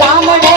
காமடே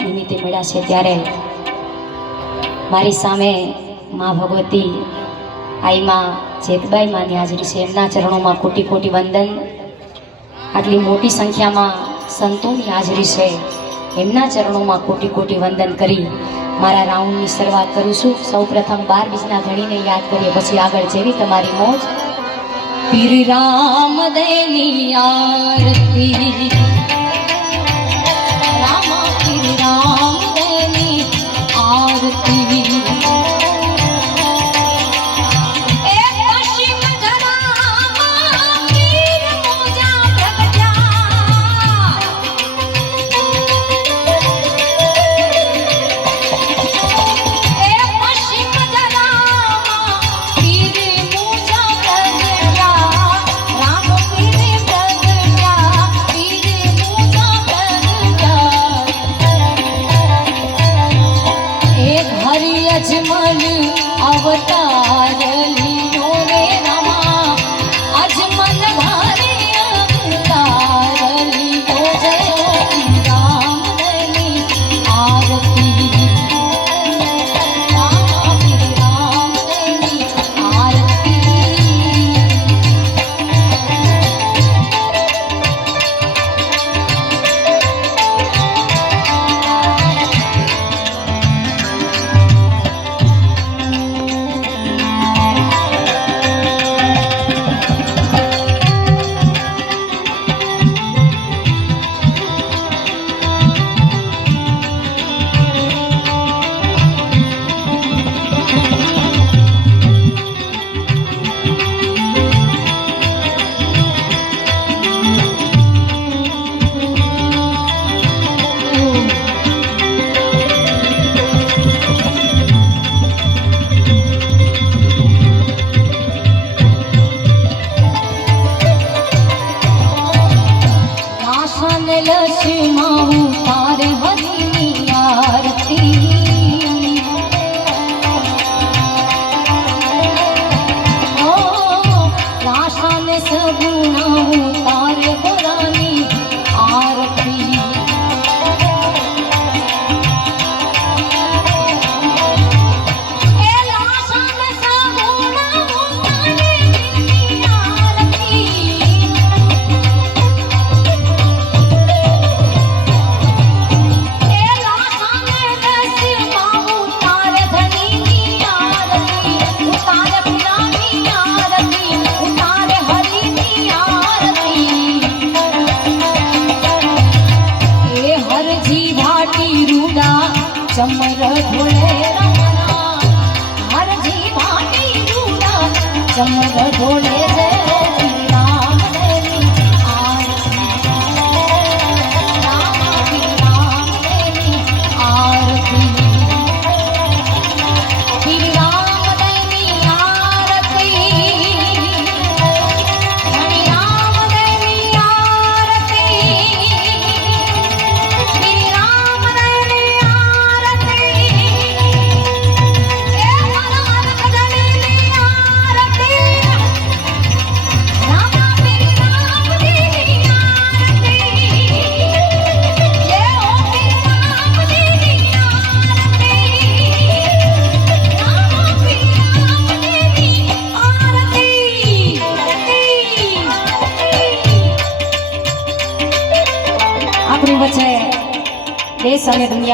નિમિત્તે મળ્યા છે ત્યારે મારી સામે મા ભગવતી આઈમાં જેતબાઈ માની હાજરી છે. એમના ચરણોમાં કોટી કોટી વંદન. આટલી મોટી સંખ્યામાં સંતોની હાજરી છે. એમના ચરણોમાં કોટી કોટી વંદન કરી મારા રાઉન્ડની શરૂઆત કરું છું. સૌ પ્રથમ બાર બીજના ધણીને યાદ કરીએ, પછી આગળ જેવી તમારી મોજ. પીર રામ દેની આરતી. આરતી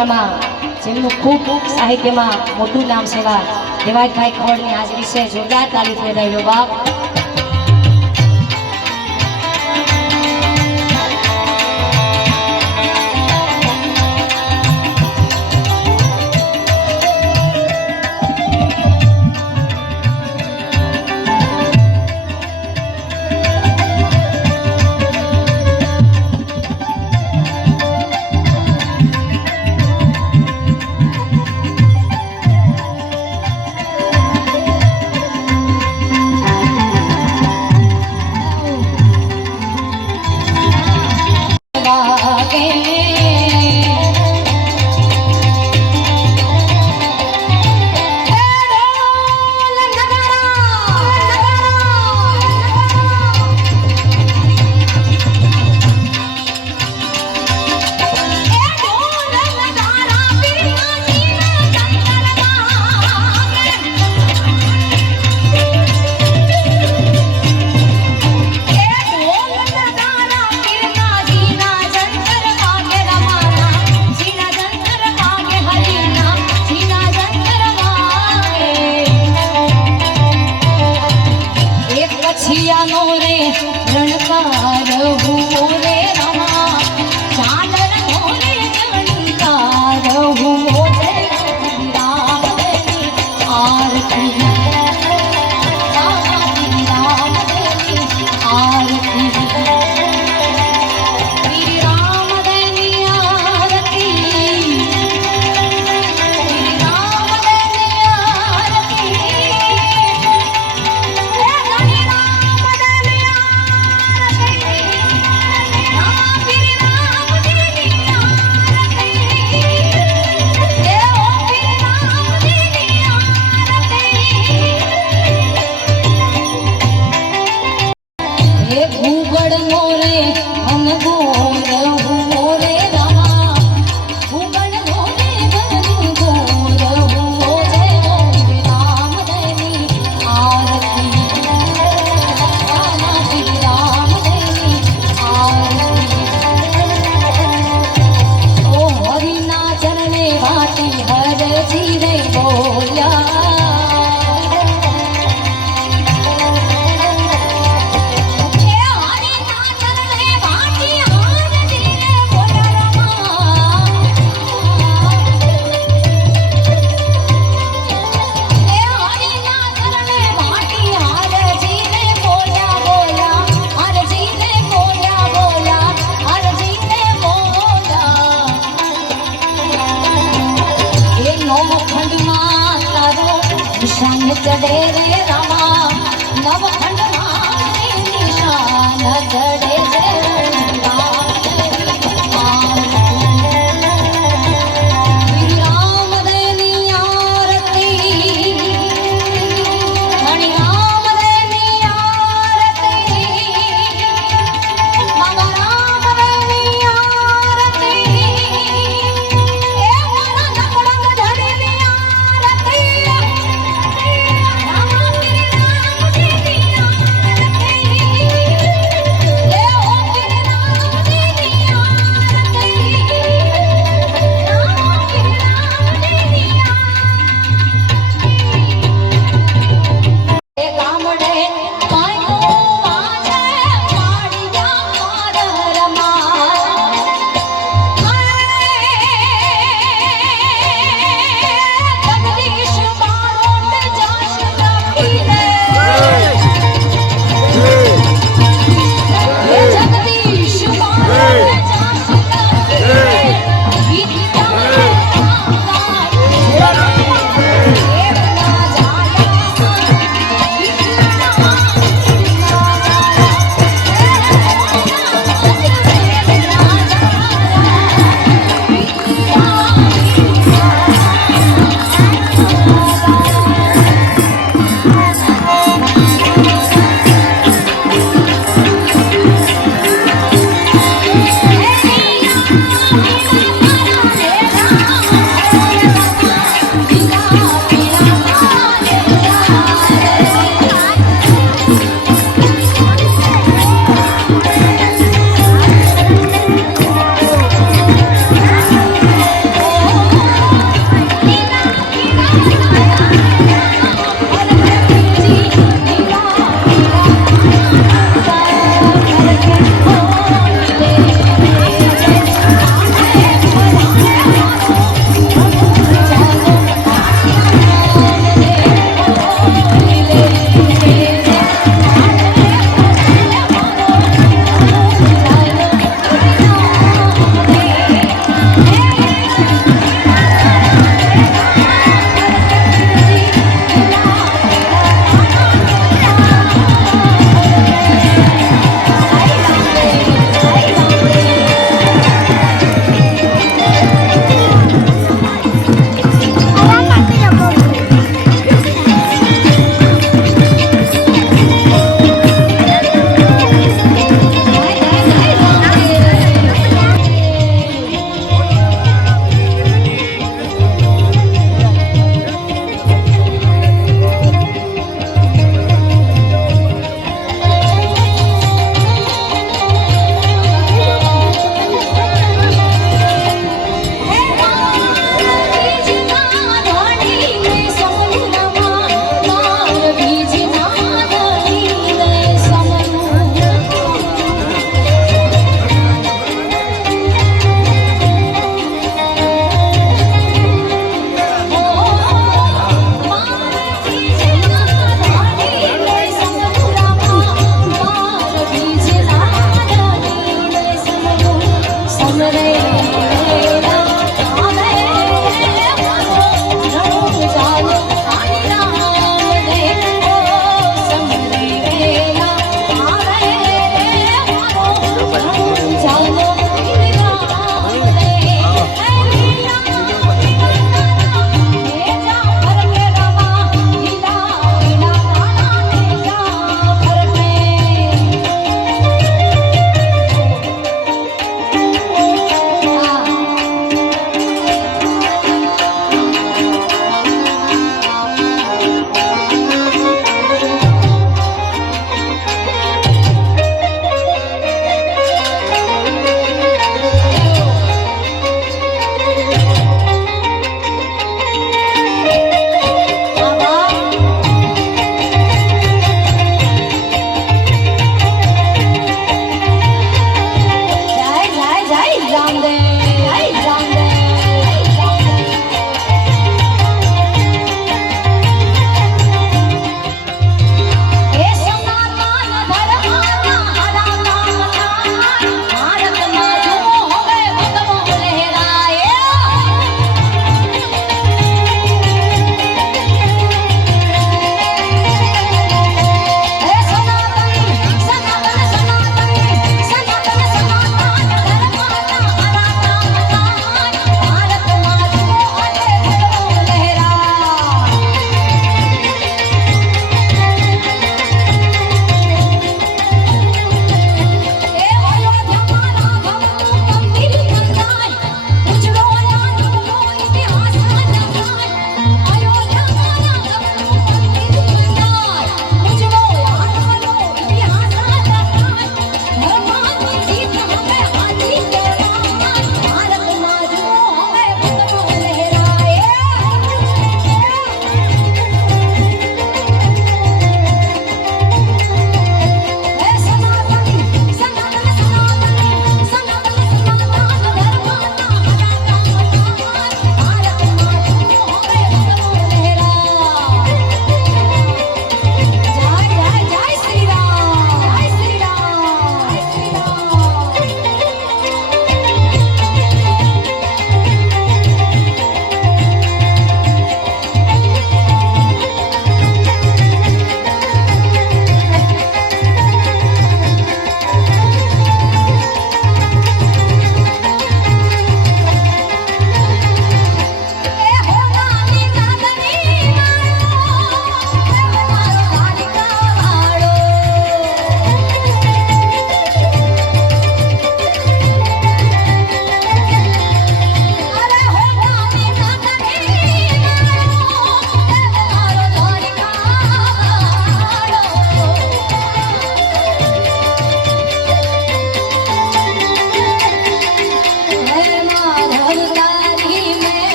દુનિયામાં જેમનું ખૂબ સાહિત્યમાં મોટું નામ સેવા દેવાજભાઈ ખોડની હાજરી છે જોરદાર તાલીફ લેવાયેલો બાપ. Oh,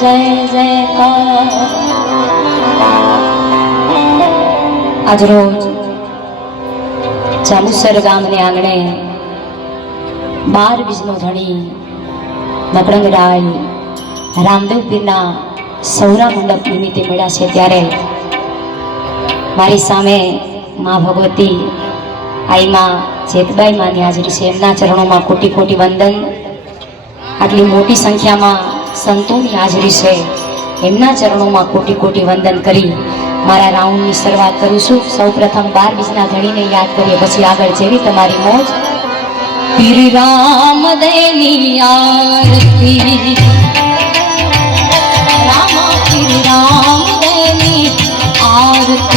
જય જયકાર. આજ રોજ ચામુસર ગામને આંગણે બાર બીજનો ધણી મકરંગરાય રામદેવ પીરના સૌરા મંડપ નિમિત્તે મળ્યા છે ત્યારે મારી સામે મા ભગવતી આઈમાં જેતબાઈ માની હાજરી છે. એમના ચરણોમાં કોટી કોટી વંદન. આટલી મોટી સંખ્યામાં સંતોની હાજરી છે. એમના ચરણોમાં કોટી કોટી વંદન કરી મારા રાઉન્ડની શરૂઆત કરું છું. સૌ પ્રથમ બાર બીજના ધણીને યાદ કરીએ, પછી આગળ જેવી તમારી મોજ. પીર રામ દયની આરતી. રામ પીર રામ દયની આરતી.